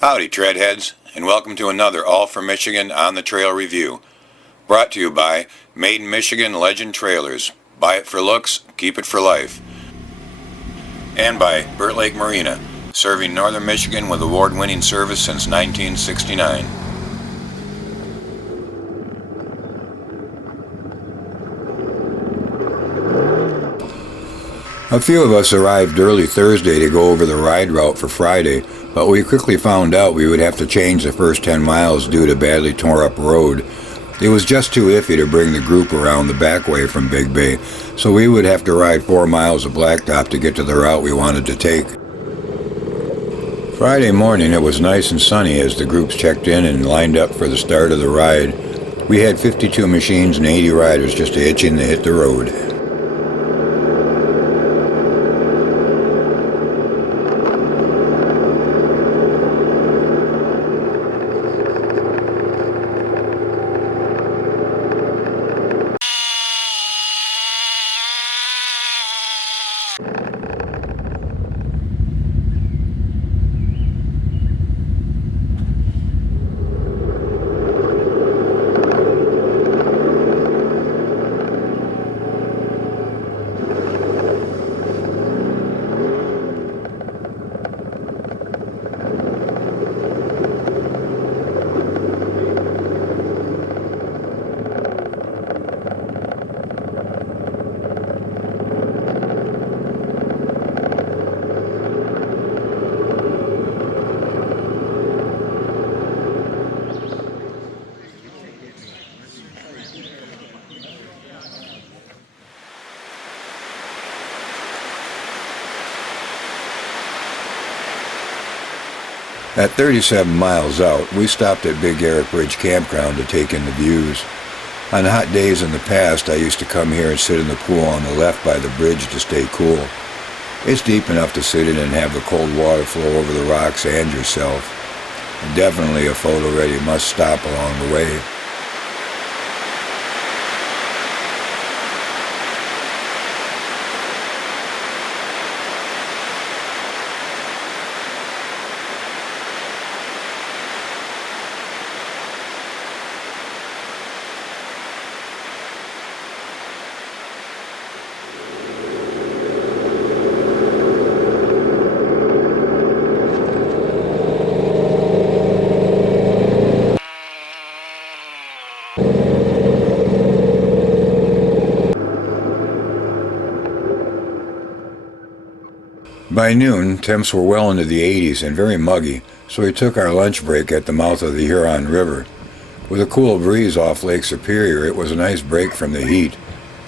Howdy, Treadheads, and welcome to another All for Michigan on the Trail review. Brought to you by Made in Michigan Legend Trailers. Buy it for looks, keep it for life. And by Burt Lake Marina, serving northern Michigan with award-winning service since 1969. A few of us arrived early Thursday to go over the ride route for Friday, but we quickly found out we would have to change the first 10 miles due to badly tore up road. It was just too iffy to bring the group around the back way from Big Bay, so we would have to ride 4 miles of blacktop to get to the route we wanted to take. Friday morning it was nice and sunny as the groups checked in and lined up for the start of the ride. We had 52 machines and 80 riders just itching to hit the road. At 37 miles out, we stopped at Big Eric Bridge Campground to take in the views. On hot days in the past, I used to come here and sit in the pool on the left by the bridge to stay cool. It's deep enough to sit in and have the cold water flow over the rocks and yourself. And definitely a photo-ready must-stop along the way. By noon, temps were well into the 80s and very muggy, so we took our lunch break at the mouth of the Huron River. With a cool breeze off Lake Superior, it was a nice break from the heat.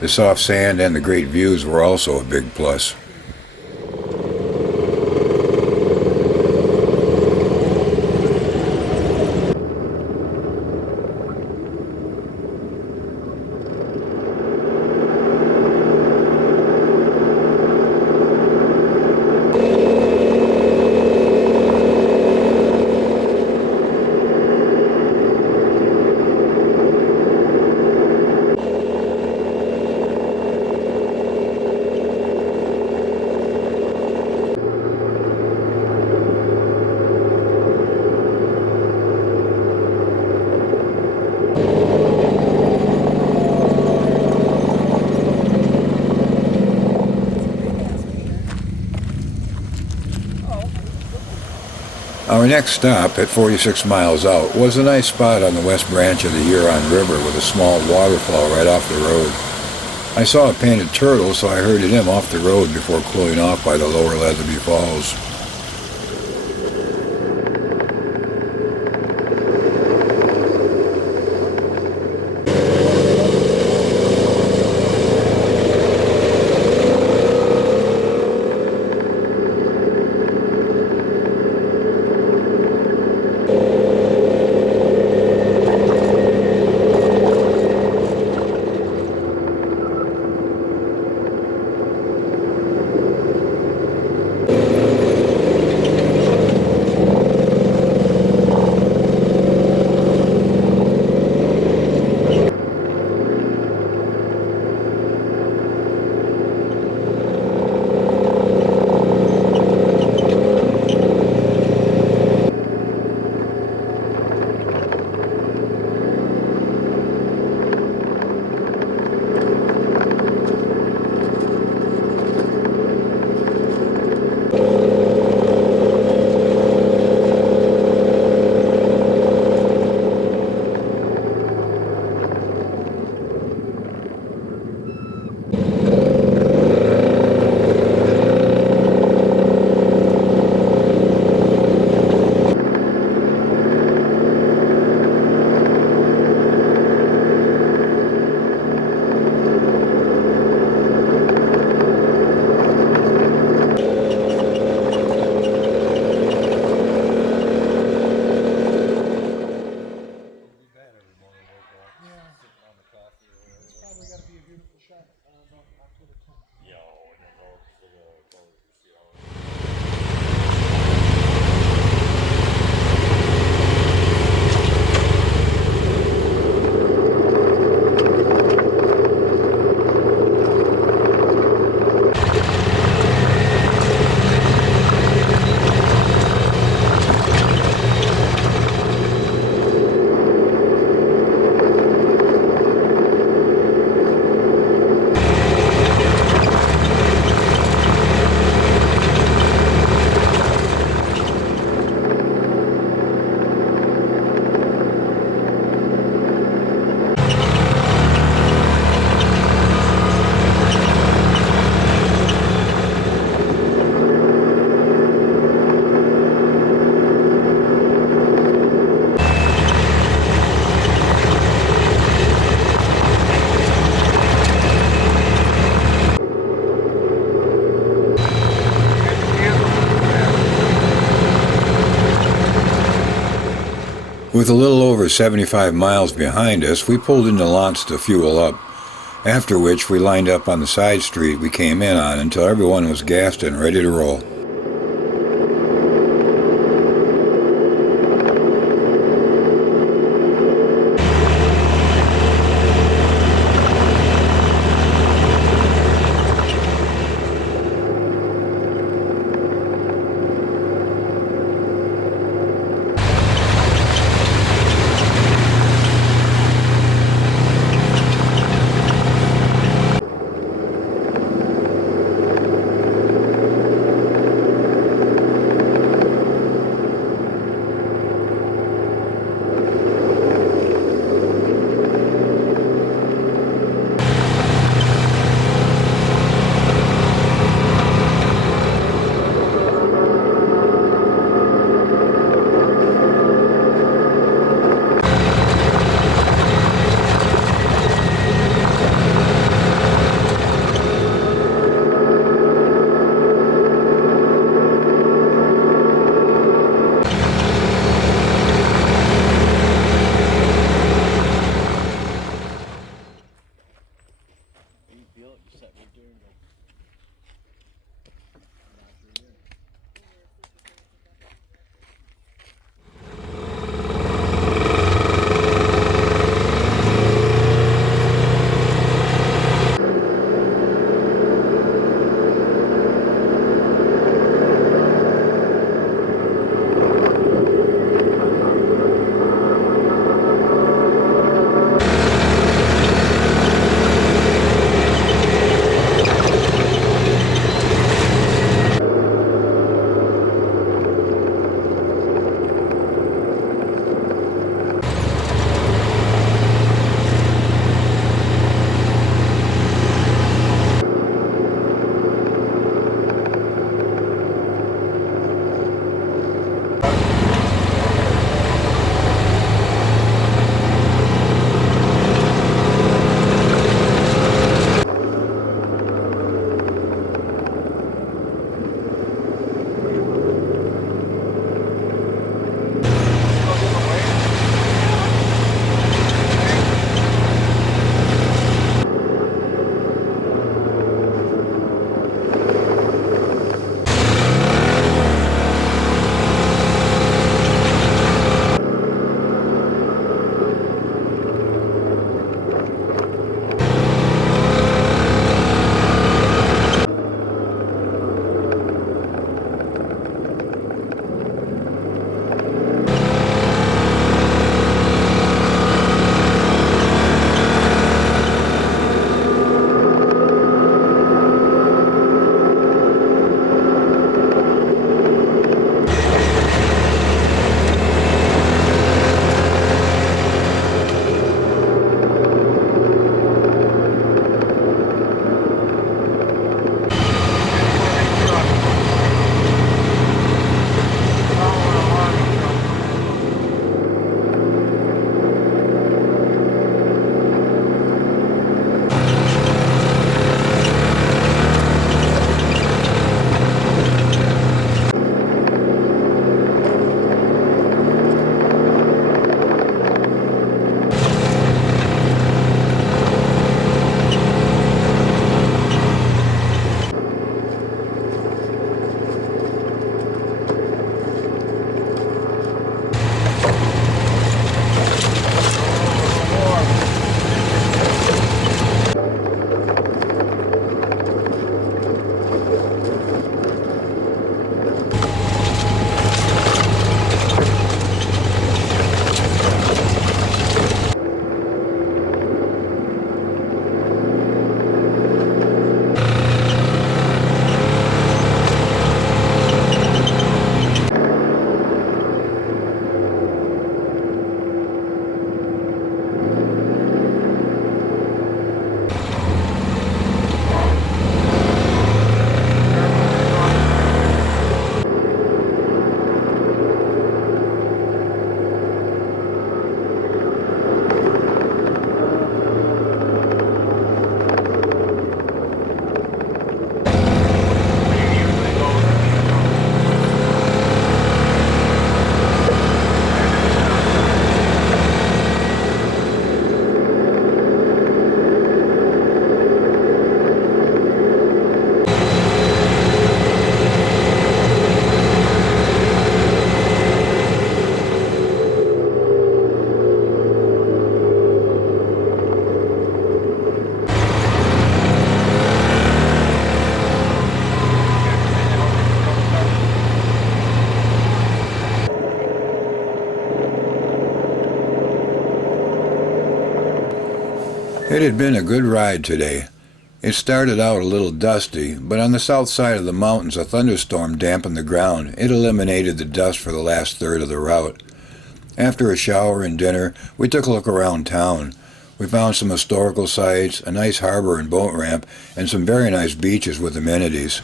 The soft sand and the great views were also a big plus. Our next stop, at 46 miles out, was a nice spot on the west branch of the Huron River with a small waterfall right off the road. I saw a painted turtle, so I herded him off the road before cooling off by the lower Leatherby Falls. With a little over 75 miles behind us, we pulled into Lance to fuel up, after which we lined up on the side street we came in on until everyone was gassed and ready to roll. It had been a good ride today. It started out a little dusty, but on the south side of the mountains a thunderstorm dampened the ground. It eliminated the dust for the last third of the route. After a shower and dinner, we took a look around town. We found some historical sites, a nice harbor and boat ramp, and some very nice beaches with amenities.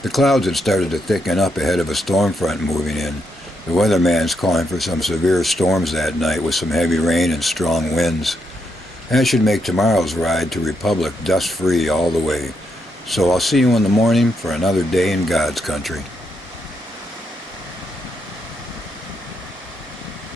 The clouds had started to thicken up ahead of a storm front moving in. The weatherman's calling for some severe storms that night with some heavy rain and strong winds. That should make tomorrow's ride to Republic dust-free all the way. So I'll see you in the morning for another day in God's country.